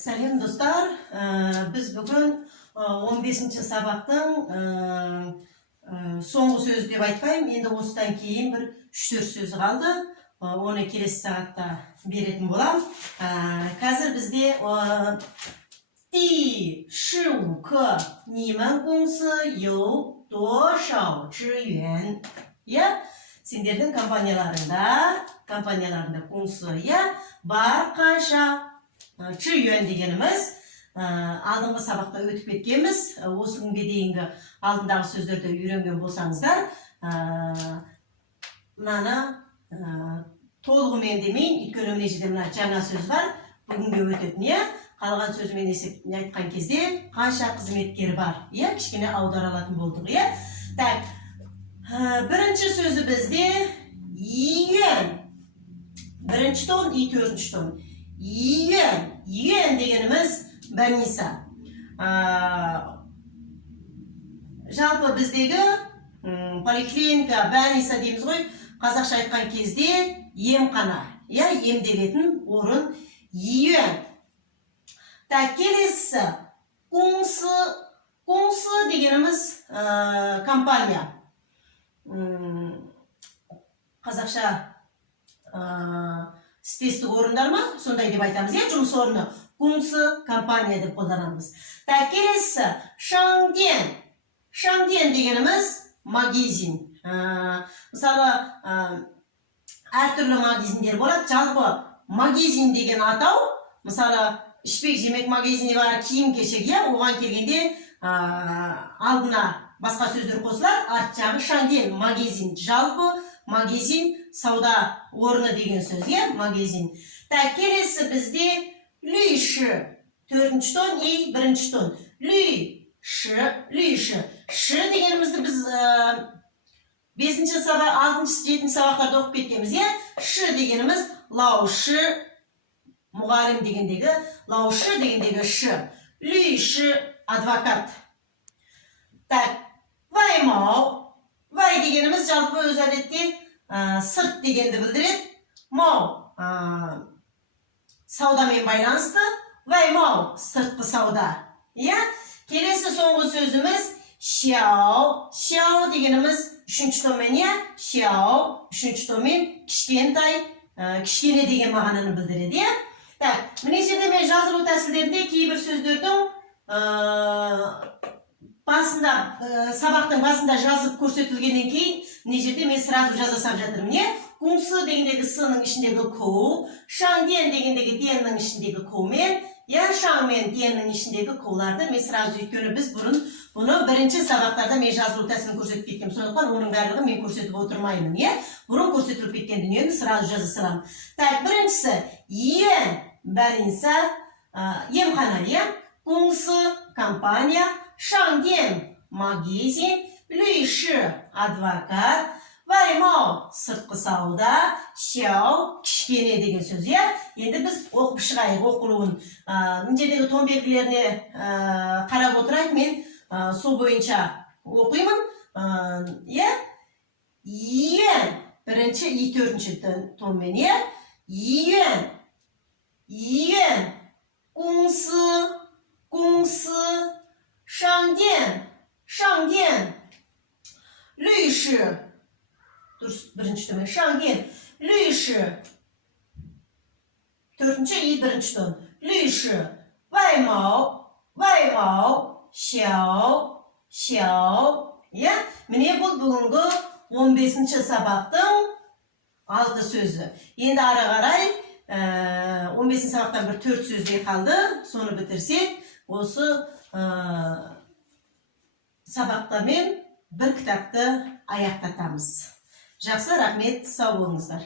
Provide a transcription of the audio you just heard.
Сәлем достар, біз бүгін 15-ші сабақтың соңғы сөз деп айтпаймын, енді осыдан кейін бір 3-4 сөз қалды, оны келесі сағатта беретін болам. Қазір бізде 第15课你们公司有多少职员? Сендердің компанияларында公司бар қанша? 职员дегеніміз алдыңғы сабақта өтіп кеткенбіз. Осы күнге дейінгі алдындағы сөздерді үйренген болсаңыздар, мынаны толығымен демейін, өйткені мына жерде мына жаңа сөз бар, бүгінге өтетін. Қалған сөзімен есептен айтқан кезде қанша қызметкер бар? Кішкене аудара алатын болдық. Так, бірінші сөзі бізде医院. Бірінші тон, и төртінші тон. Үйен дегеніміз больница. Жалпы біздегі поликлиника, больница дейміз ғой, қазақша айтқан кезде емхана, емделетін орын үйен. Так, келесі公司дегеніміз компания. Қазақша істестік орындар ма? Сондай деп айтамыз. Жұмыс орны. Кунсы компания деп қолданамыз. Так, келесі шаңден. Шаңден дегеніміз магазин. Мысалы, әртүрлі магазиндер болады. Жалпы магазин деген атау, мысалы, ішпек жемек магазині бар, киім кешек, оған келгенде алдына басқа сөздер қосылар. Арт жағы шаңден магазин. Жалпы магазин, сауда орны деген сөз, магазин. Так, келесі бізде лүйші. Төртінші тон, и бірінші тон. Лүйші. Шы дегенімізді біз 5-ші сабақ, 6-7-ші сабақтарда оқып кеткенбіз. Шы дегеніміз лаушы, мұғалім дегендегі, лаушы дегендегі шы. Лүйші, адвокат. Так, ваймау. Вай дегеніміз жалпы өз әдетте сырт дегенді білдіреді. Мау саудамен байланысты. Ваймау сыртқы сауда. Келесі соңғы сөзіміз шяо. Шяо дегеніміз үшінші тонмен, шяо үшінші тонмен кішкентай, кішкене деген мағынаны білдіреді. Так, міне жерде мен жазылу тәсілдерінде кейбір сөздердің сабақтың басында жазып көрсетілгеннен кейін, міне жерде мен сразу жазасам жатырмын. Кунсы дегендегі сының ішіндегі kou, шаңден дегендегі деннің ішіндегі kouмен, шаң мен деннің ішіндегі koulарды мен сразу өйткені біз бұны бірінші сабақтарда мен жазылу тәсілін көрсетіп кеткенмін. Сондықтан оның барлығын мен көрсетіп отырмаймын. Бұрын көрсетіліп кеткен дүниені сразу жаза саламын. Так, біріншісі үйен, больница, емхана, кунсы, компания, шаңден, магазин, лүйші, адвокат, ваймау, сыртқы сауда, шяу, кішкене деген сөз. Енді біз оқып шығайық оқылуын. Мына жердегі тон белгілеріне қарап отырайық, мен сол бойынша оқимын. Үйен, бірінші, и төртінші тонмен. Үйен, кунсы, шаңден, лүйші, бірінші тон, шаңден, лүйші, төртінші и бірінші тон, лүйші, ваймау, шяо. Міне бұл бүгінгі 15-ші сабақтың 6 сөзі. Енді ары қарай 15-ші сабақтан бір 4 сөзде қалды, соны бітірсек, осы сабақтармен бір кітапты аяқтатамыз. Жақсы, рахмет, сау болыңыздар.